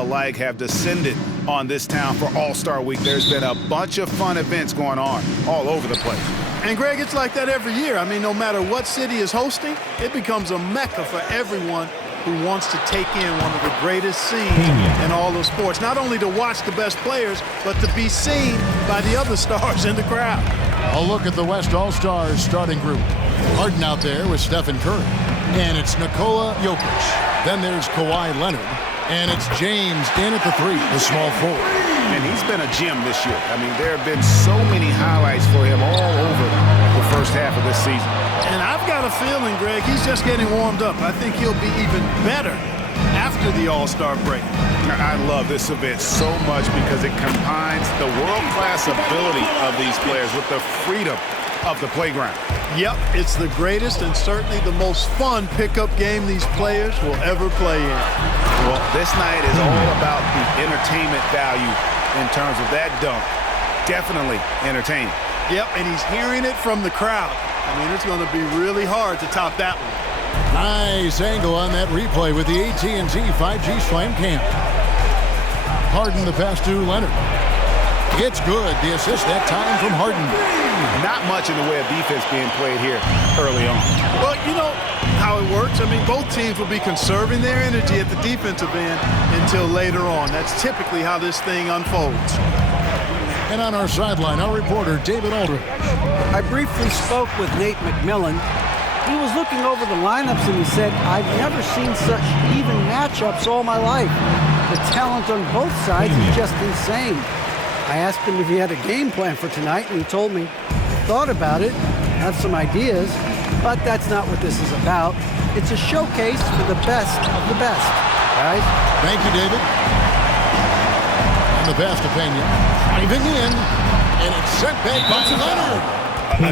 alike have descended on this town for All-Star Week. There's been a bunch of fun events going on all over the place. And, Greg, it's like that every year. I mean, no matter what city is hosting, it becomes a mecca for everyone who wants to take in one of the greatest scenes in all of sports. Not only to watch the best players, but to be seen by the other stars in the crowd. A look at the West All-Stars starting group. Harden out there with Stephen Curry. And it's Nikola Jokic. Then there's Kawhi Leonard. And it's James in at the 3, the small forward. And he's been a gem this year. I mean, there have been so many highlights for him all over the first half of this season. And I've got a feeling, Greg, he's just getting warmed up. I think he'll be even better after the All-Star break. I love this event so much because it combines the world-class ability of these players with the freedom of the playground. Yep, it's the greatest and certainly the most fun pickup game these players will ever play in. Well, this night is all about the entertainment value in terms of that dunk. Definitely entertaining. Yep, and he's hearing it from the crowd. I mean, it's going to be really hard to top that one. Nice angle on that replay with the AT&T 5G Slam Cam. Harden the pass to Leonard. It's good. The assist that time from Harden. Not much in the way of defense being played here early on. Well, you know how it works. I mean, both teams will be conserving their energy at the defensive end until later on. That's typically how this thing unfolds. And on our sideline, our reporter, David Aldridge. I briefly spoke with Nate McMillan. He was looking over the lineups and he said, I've never seen such even matchups all my life. The talent on both sides is just insane. I asked him if he had a game plan for tonight, and he told me he thought about it, have some ideas, but that's not what this is about. It's a showcase for the best of the best, guys. Thank you, David. And the best opinion. Driving in, and it's sent back by Leonard.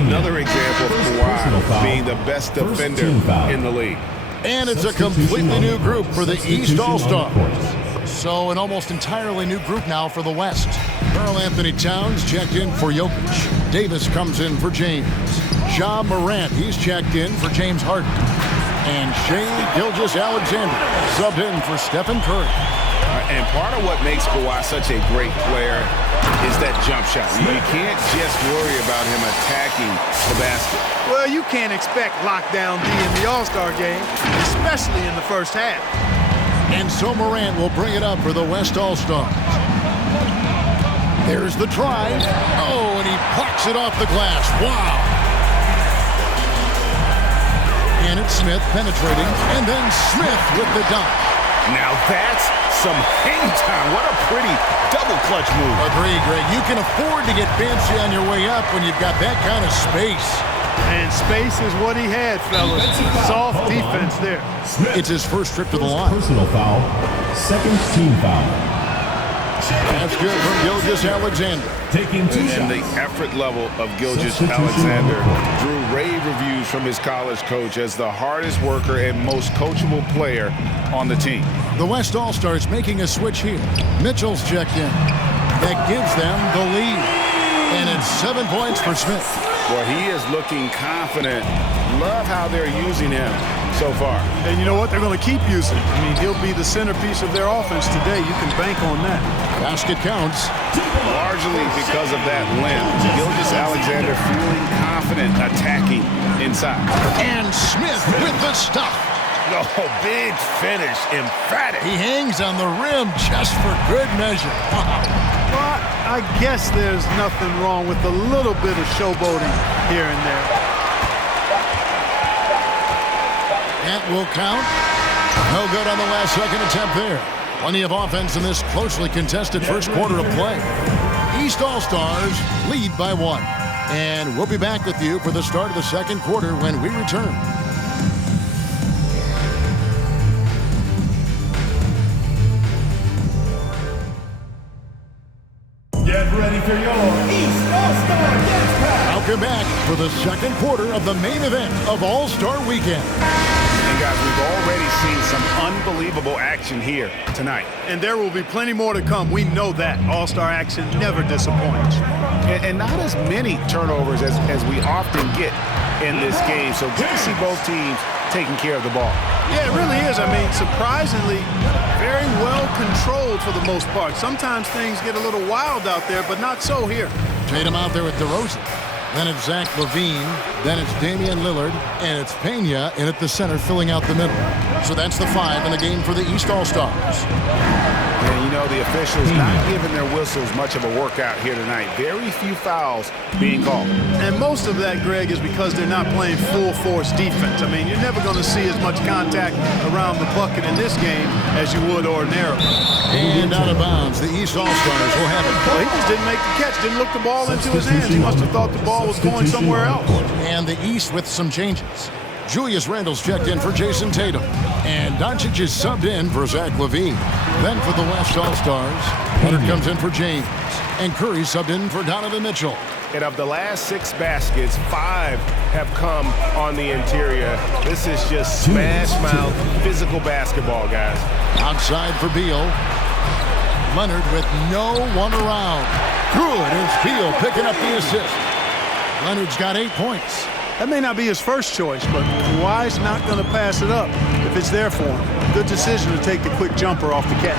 Another example of Kawhi being the best defender in the league. And it's a completely new group for the East All-Stars. So an almost entirely new group now for the West. Karl Anthony Towns checked in for Jokic. Davis comes in for James. Ja Morant, he's checked in for James Harden. And Shai Gilgeous-Alexander subbed in for Stephen Curry. And part of what makes Kawhi such a great player is that jump shot. You can't just worry about him attacking the basket. Well, you can't expect lockdown D in the All-Star game, especially in the first half. And so Morant will bring it up for the West All-Stars. There's the drive. Oh, and he plucks it off the glass. Wow. And it's Smith penetrating, and then Smith with the dunk. Now that's some hang time. What a pretty double clutch move. Agree, Greg. You can afford to get fancy on your way up when you've got that kind of space. And space is what he had, fellas. Soft defense there. It's his first trip to the line. Personal foul. Second team foul. That's good from Gilgeous-Alexander. Taking 2 shots. And the effort level of Gilgeous-Alexander drew rave reviews from his college coach as the hardest worker and most coachable player on the team. The West All-Stars making a switch here. Mitchell's checked in. That gives them the lead. And it's 7 points for Smith. Well, he is looking confident. Love how they're using him so far. And you know what? They're going to keep using him. I mean, he'll be the centerpiece of their offense today. You can bank on that. Basket counts. Largely because of that limb. Gilgeous-Alexander feeling confident attacking inside. And Smith with the stuff. Oh, big finish. Emphatic. He hangs on the rim just for good measure. Wow. Well, I guess there's nothing wrong with a little bit of showboating here and there. That will count. No good on the last second attempt there. Plenty of offense in this closely contested first quarter of play. East All-Stars lead by 1. And we'll be back with you for the start of the second quarter when we return. Get ready for your East All-Star Dance Pack. Welcome back for the second quarter of the main event of All-Star Weekend. And guys, we've already seen some unbelievable action here tonight. And there will be plenty more to come. We know that. All-Star action never disappoints. And not as many turnovers as we often get in this game. So good to see both teams taking care of the ball. Yeah, it really is. I mean, surprisingly, Very well controlled for the most part. Sometimes things get a little wild out there, but not so here. Tatum out there with DeRozan. Then it's Zach LaVine. Then it's Damian Lillard. And it's Pena in at the center, filling out the middle. So that's the 5 in the game for the East All-Stars. And you know, the officials not giving their whistles much of a workout here tonight. Very few fouls being called. And most of that, Greg, is because they're not playing full-force defense. I mean, you're never going to see as much contact around the bucket in this game as you would ordinarily. And out of bounds, the East All-Stars will have it. Well, he just didn't make the catch, didn't look the ball into his hands. He must have thought the ball was going somewhere else. And the East with some changes. Julius Randle's checked in for Jason Tatum. And Doncic is subbed in for Zach LaVine. Then for the West All-Stars, Leonard comes in for James. And Curry subbed in for Donovan Mitchell. And of the last 6 baskets, 5 have come on the interior. This is just smash-mouth, physical basketball, guys. Outside for Beal. Leonard with no one around. Good, it's Beal picking up the assist. Leonard's got 8 points. That may not be his first choice, but Kawhi's not going to pass it up if it's there for him. Good decision to take the quick jumper off the catch.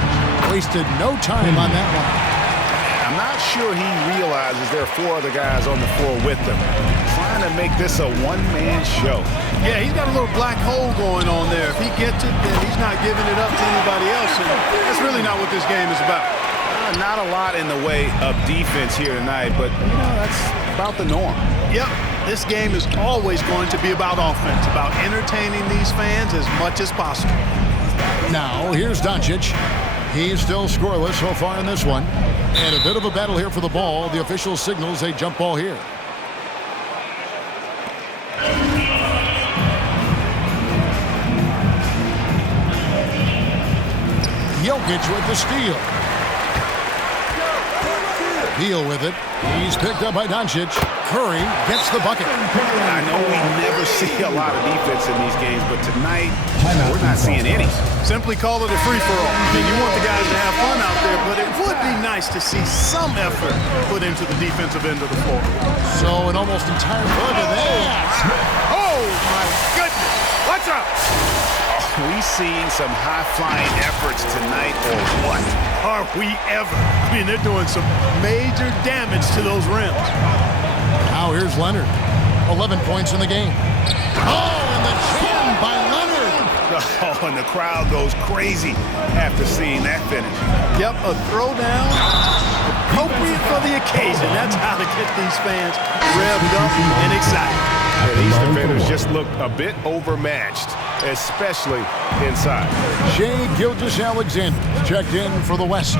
Wasted no time on that one. I'm not sure he realizes there are 4 other guys on the floor with him. Trying to make this a one-man show. Yeah, he's got a little black hole going on there. If he gets it, then he's not giving it up to anybody else. And that's really not what this game is about. Not a lot in the way of defense here tonight, but, you know, that's about the norm. Yep, this game is always going to be about offense, about entertaining these fans as much as possible. Now, here's Doncic. He's still scoreless so far in this one. And a bit of a battle here for the ball. The official signals a jump ball here. Jokic with the steal. Beal with it. He's picked up by Doncic. Curry gets the bucket. I know we never see a lot of defense in these games, but tonight we're not seeing any. Simply call it a free-for-all. I mean, you want the guys to have fun out there, but it would be nice to see some effort put into the defensive end of the floor. So an almost entire look at that. Oh, my goodness. What's up? Are we seeing some high-flying efforts tonight or what? Are we ever? I mean, they're doing some major damage to those rims. Now here's Leonard. 11 points in the game. Oh, and the jam by Leonard. Oh, and the crowd goes crazy after seeing that finish. Yep, a throwdown appropriate for the occasion. That's how to get these fans revved up and excited. And these defenders just look a bit overmatched, especially inside. Shai Gilgeous-Alexander checked in for the West.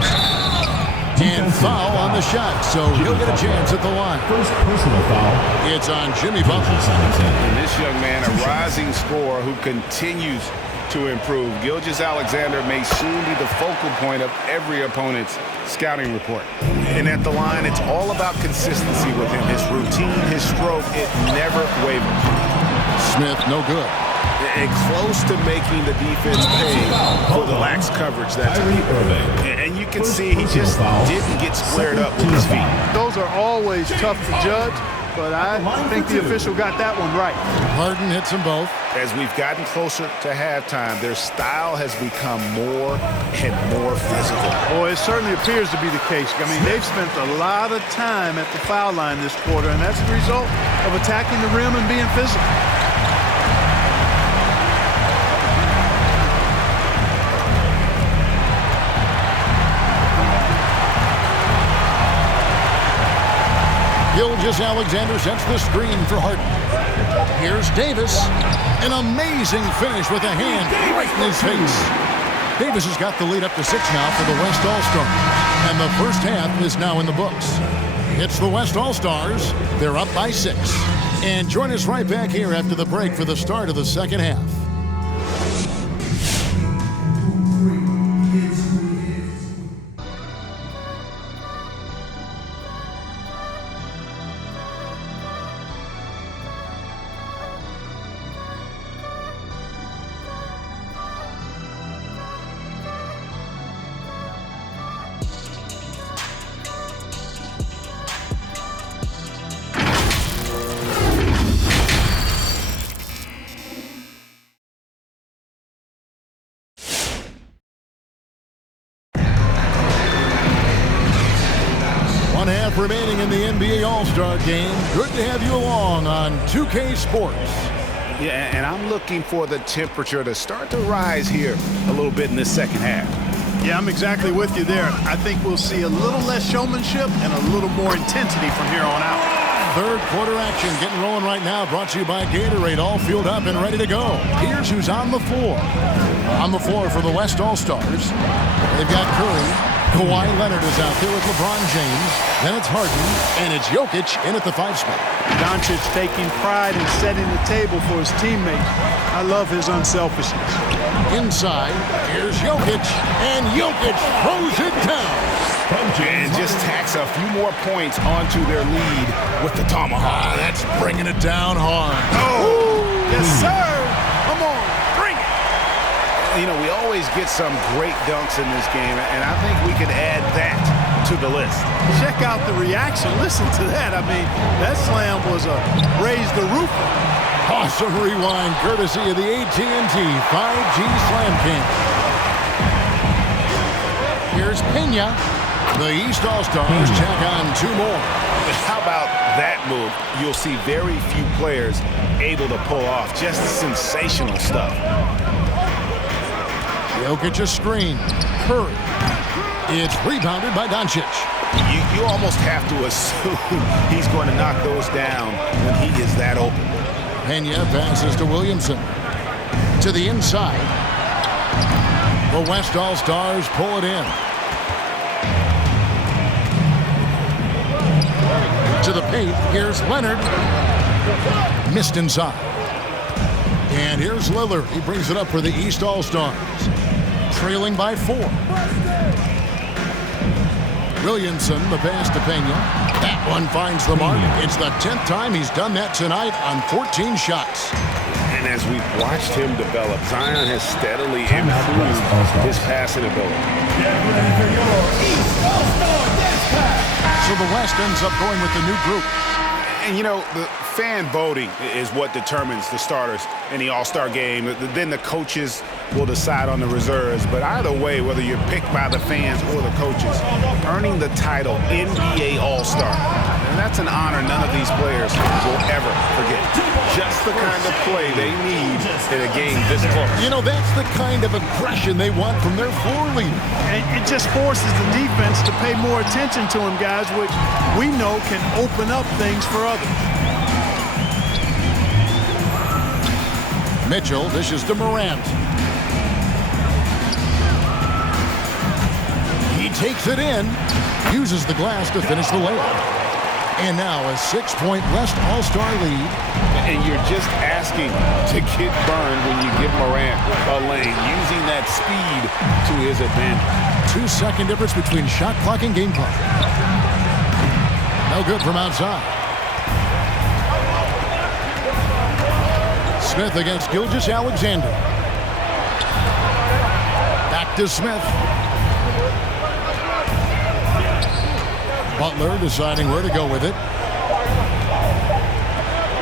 And foul on the shot, so he'll get a chance at the line. First personal foul. It's on Jimmy Butler. And this young man, a rising scorer who continues to improve. Gilgeous-Alexander may soon be the focal point of every opponent's scouting report. And at the line, it's all about consistency with him. His routine, his stroke, it never wavers. Smith, no good. And close to making the defense pay for the lax coverage that time. And you can see he just didn't get squared up with his feet. Those are always tough to judge, but I think the official got that one right. Harden hits them both. As we've gotten closer to halftime, their style has become more and more physical. Boy, it certainly appears to be the case. I mean, they've spent a lot of time at the foul line this quarter, and that's the result of attacking the rim and being physical. Gilgeous-Alexander sets the screen for Harden. Here's Davis. An amazing finish with a hand right in his face. Davis has got the lead up to 6 now for the West All-Stars. And the first half is now in the books. It's the West All-Stars. They're up by 6. And join us right back here after the break for the start of the second half. remaining in the NBA All-Star Game. Good to have you along on 2K Sports. Yeah, and I'm looking for the temperature to start to rise here a little bit in this second half. Yeah, I'm exactly with you there. I think we'll see a little less showmanship and a little more intensity from here on out. Third quarter action getting rolling right now, brought to you by Gatorade, all fueled up and ready to go. Here's who's on the floor. On the floor for the West All-Stars, they've got Curry. Kawhi Leonard is out there with LeBron James. Then it's Harden, and it's Jokic in at the 5 spot. Doncic taking pride in setting the table for his teammates. I love his unselfishness. Inside, here's Jokic, and Jokic throws it down. And just tacks a few more points onto their lead with the tomahawk. That's bringing it down hard. Oh, yes, sir. Come on, bring it. You know, we always get some great dunks in this game, and I think we could add that to the list. Check out the reaction. Listen to that. I mean, that slam was a raise the roof. Awesome rewind, courtesy of the AT&T 5G Slam King. Here's Pena. The East All-Stars tack on 2 more. How about that move? You'll see very few players able to pull off just sensational stuff. Jokic a screen. Curry. It's rebounded by Doncic. You almost have to assume he's going to knock those down when he is that open. Pena passes to Williamson. To the inside. The West All-Stars pull it in. To the paint, here's Leonard. Missed inside. And here's Lillard. He brings it up for the East All-Stars. Trailing by 4. Williamson, the pass to Pena. That one finds the mark. It's the 10th time he's done that tonight on 14 shots. And as we've watched him develop, Zion has steadily improved his passing ability. So the West ends up going with the new group. And, you know, the fan voting is what determines the starters in the All-Star game. Then the coaches will decide on the reserves. But either way, whether you're picked by the fans or the coaches, earning the title NBA All-Star, and that's an honor none of these players will ever forget. Just the kind of play they need in a game this close. You know, that's the kind of aggression they want from their floor leader. And it just forces the defense to pay more attention to him, guys, which we know can open up things for others. Mitchell dishes to Morant. He takes it in, uses the glass to finish the layup. And now a 6-point West All-Star lead. And you're just asking to get burned when you give Morant a lane, using that speed to his advantage. 2-second difference between shot clock and game clock. No good from outside. Smith against Gilgeous-Alexander. Back to Smith. Butler deciding where to go with it.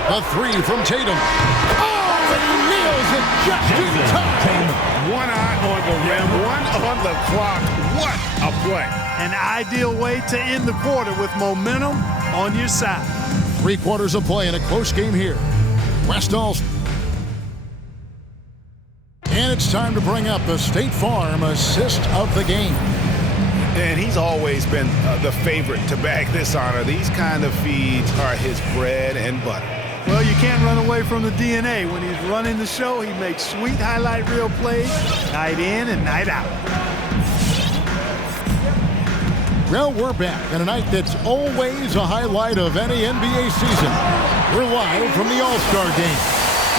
The 3 from Tatum. Oh, and he nails it just in time. One eye on the rim, one on the clock. What a play. An ideal way to end the quarter with momentum on your side. 3 quarters of play in a close game here. West All. And it's time to bring up the State Farm assist of the game. And he's always been the favorite to bag this honor. These kind of feeds are his bread and butter. Well, you can't run away from the DNA. When he's running the show, he makes sweet highlight reel plays night in and night out. Well, we're back on a night that's always a highlight of any NBA season. We're live from the All-Star game.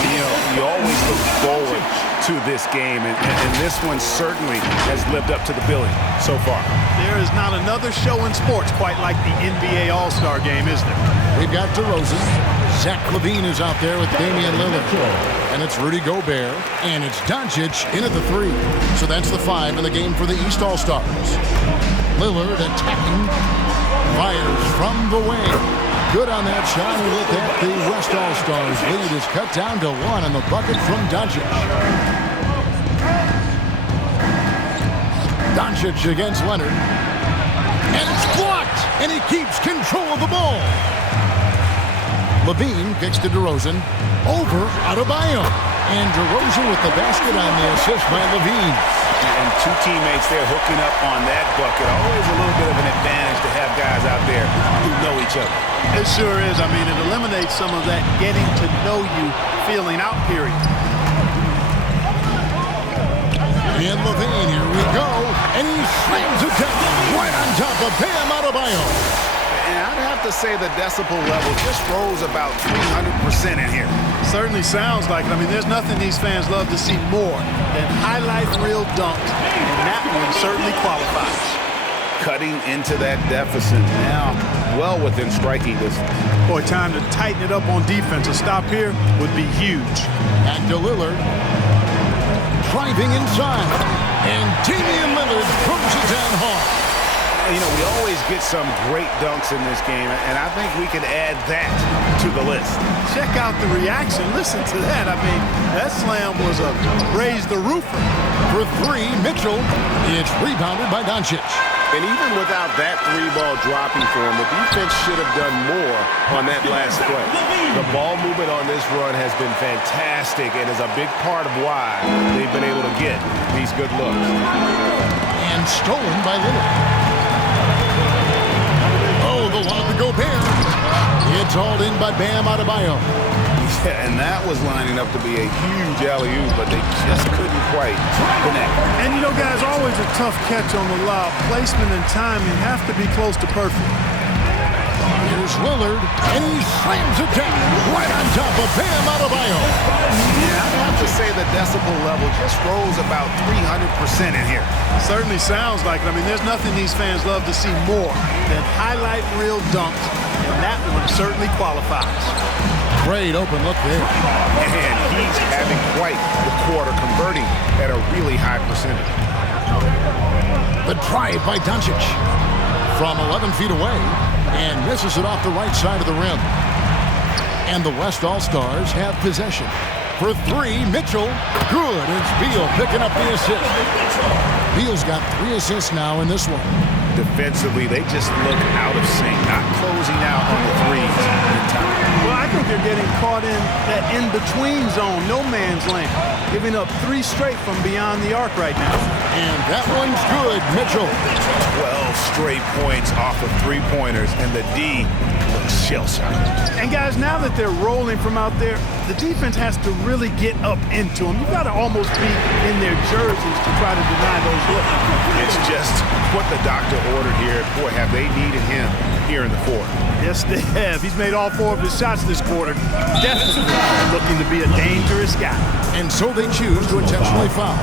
You know, you always look forward to this game, and this one certainly has lived up to the billing so far. There is not another show in sports quite like the NBA All-Star game, is there? We've got DeRozan. Zach LaVine is out there with Damian Lillard. And it's Rudy Gobert. And it's Doncic in at the 3. So that's the 5 in the game for the East All-Stars. Lillard attacking. Fires from the wing. Good on that shot. And with that, the West All-Stars lead is cut down to 1 on the bucket from Doncic. Doncic against Leonard. And it's blocked. and he keeps control of the ball. Levine kicks to DeRozan. Over Adebayo. And DeRozan with the basket on the assist by Levine. And two teammates there hooking up on that bucket. Always a little bit of an advantage to have guys out there who know each other. It sure is. I mean, it eliminates some of that getting to know you feeling out period. And Levine, here we go. And he slams it down right on top of Bam Adebayo. And I'd have to say the decibel level just rose about 300% in here. Certainly sounds like it. I mean, there's nothing these fans love to see more than highlight reel dunks. And that one certainly qualifies. Cutting into that deficit now, well within striking distance. Boy, time to tighten it up on defense. A stop here would be huge. Back to Lillard. Driving inside. And Damian Lillard throws it down hard. You know, we always get some great dunks in this game, and I think we can add that to the list. Check out the reaction. Listen to that. I mean, that slam was a raise the roofer. For three, Mitchell. It's rebounded by Doncic. And even without that three ball dropping for him, the defense should have done more on that last play. The ball movement on this run has been fantastic and is a big part of why they've been able to get these good looks. And stolen by Lillard. Oh, the lob to Gobert. It's hauled in by Bam Adebayo. Yeah, and that was lining up to be a huge alley-oop, but they just couldn't quite connect. And you know, guys, always a tough catch on the lob. Placement and timing have to be close to perfect. Here's Lillard, and he slams it down right on top of Bam Adebayo. Yeah, I'd have to say the decibel level just rose about 300% in here. Certainly sounds like it. I mean, there's nothing these fans love to see more than highlight reel dunks, and that one certainly qualifies. Great open look there. And he's having quite the quarter, converting at a really high percentage. The drive by Doncic from 11 feet away and misses it off the right side of the rim. And the West All-Stars have possession. For three, Mitchell. Good. It's Beal picking up the assist. Beal's got 3 assists now in this one. Defensively, they just look out of sync, not closing out on the threes in time. Well, I think they're getting caught in that in-between zone, no man's land, giving up 3 straight from beyond the arc right now. And that one's good, Mitchell. 12 straight points off of 3-pointers, and the D looks shell-shocked. And guys, now that they're rolling from out there, the defense has to really get up into them. You've got to almost be in their jerseys to try to deny those looks. It's just what the doctor ordered here. Boy, have they needed him here in the fourth. Yes, they have. He's made all 4 of his shots this quarter. Definitely looking to be a dangerous guy. And so they choose to intentionally foul.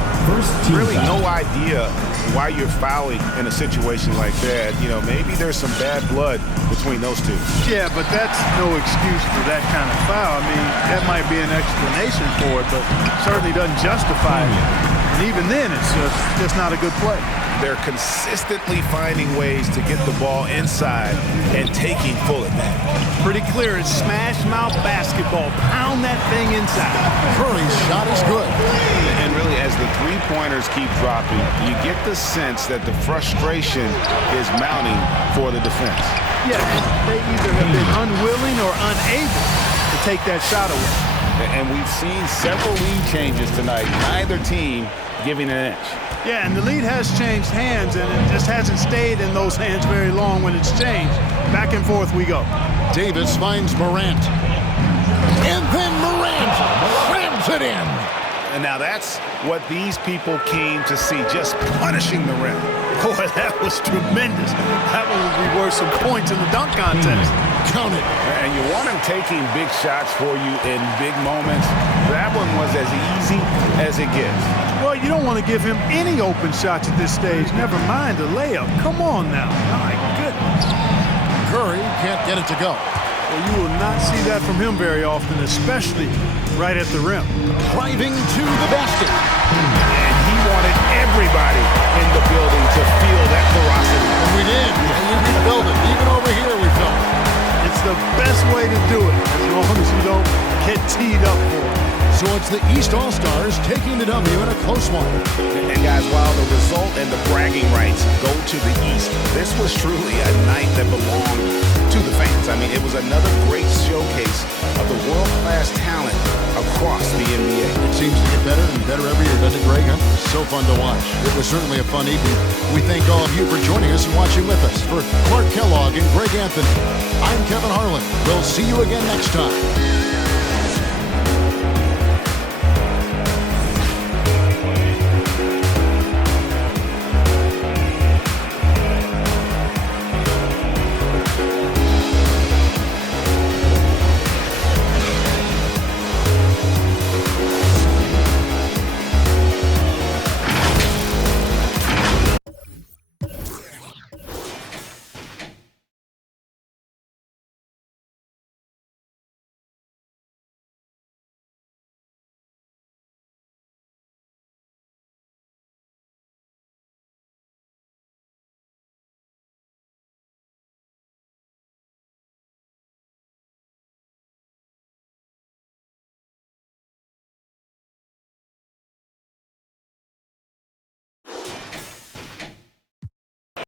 Really no idea why you're fouling in a situation like that. You know, maybe there's some bad blood between those two. Yeah, but that's no excuse for that kind of foul. I mean, that might be an explanation for it, but certainly doesn't justify it. And even then, it's just not a good play. They're consistently finding ways to get the ball inside and taking full advantage. Pretty clear, it's smash mouth basketball. Pound that thing inside. Curry's shot is good. And really, as the 3-pointers keep dropping, you get the sense that the frustration is mounting for the defense. Yeah, they either have been unwilling or unable to take that shot away. And we've seen several lead changes tonight, neither team giving an inch. Yeah, and the lead has changed hands, and it just hasn't stayed in those hands very long when it's changed. Back and forth we go. Davis finds Morant. And then Morant slams it in. And now that's what these people came to see, just punishing the rim. Boy, that was tremendous. That one would be worth some points in the dunk contest. Count it. And you want him taking big shots for you in big moments. That one was as easy as it gets. Well, you don't want to give him any open shots at this stage, never mind a layup. Come on now. My goodness. Curry can't get it to go. Well, you will not see that from him very often, especially right at the rim. Driving to the basket. And he wanted everybody in the building to feel that ferocity. And we did. And we felt it. Even over here we felt it. It's the best way to do it, as long as you don't get teed up for it. So it's the East All-Stars taking the W in a close one. And guys, while the result and the bragging rights go to the East, this was truly a night that belonged to the fans. I mean, it was another great showcase of the world-class talent across the NBA. It seems to get better and better every year, doesn't it, Greg? Huh? So fun to watch. It was certainly a fun evening. We thank all of you for joining us and watching with us. For Clark Kellogg and Greg Anthony, I'm Kevin Harlan. We'll see you again next time.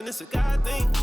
It's a God thing.